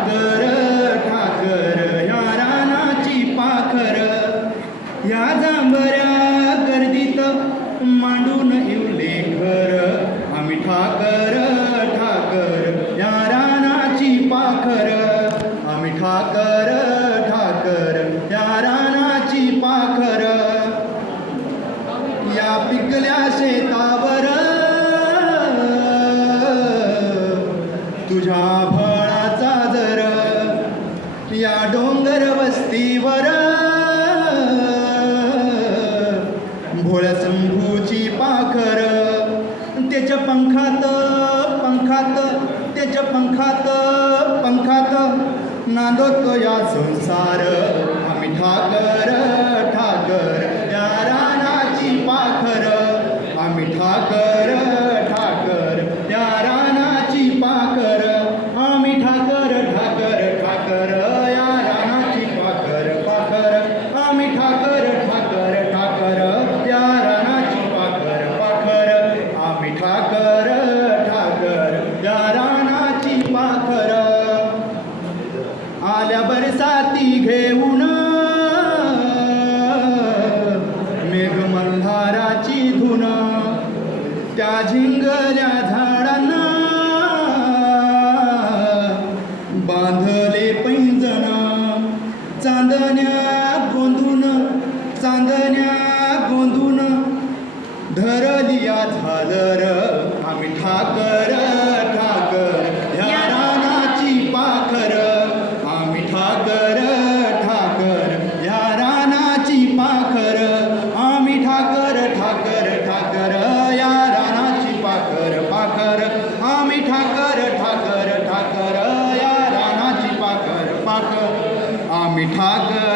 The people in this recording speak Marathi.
ठाकर ठाकर या रानाची पाखर या जांभऱ्या गर्दीत मांडून इवले घर आम्ही ठाकर ठाकर या रानाची पाखर आम्ही ठाकर ठाकर या रानाची पाखर या पिकल्या शेतावर तुझ्या फळाचा जर या डोंगर वस्तीवर भोळ्या शंभूची पाखर त्याच्या पंखात त्याच्या पंखात नांदतो या संसार आम्ही ठाकर ठाकर या रानाची पाखर आम्ही ठाकर ठाकर या रानाची पाखर आम्ही ठाकर ठाकर ठाकर या रानाची पाखर पाखर आम्ही ठाकर ठाकर ठाकर या रानाची पाखर पाखर आम्ही ठाकर ठाकर या रानाची पाखर आल्या बरसाती घेऊन मेघमल्हाराची धुन त्या झिंगल्या झाडांना बांधले पैंजण चांदण्या गोंधून धरलिया झालर आम्ही ठाकर ठाकर ह्या रानाची पाखर आम्ही ठाकर ठाकर ह्या रानाची पाखर आम्ही ठाकर ठाकर ठाकर या रानाची पाखर पाखर आम्ही ठाकर ठाकर ठाकर या रानाची पाखर पाखर आम्ही ठाकर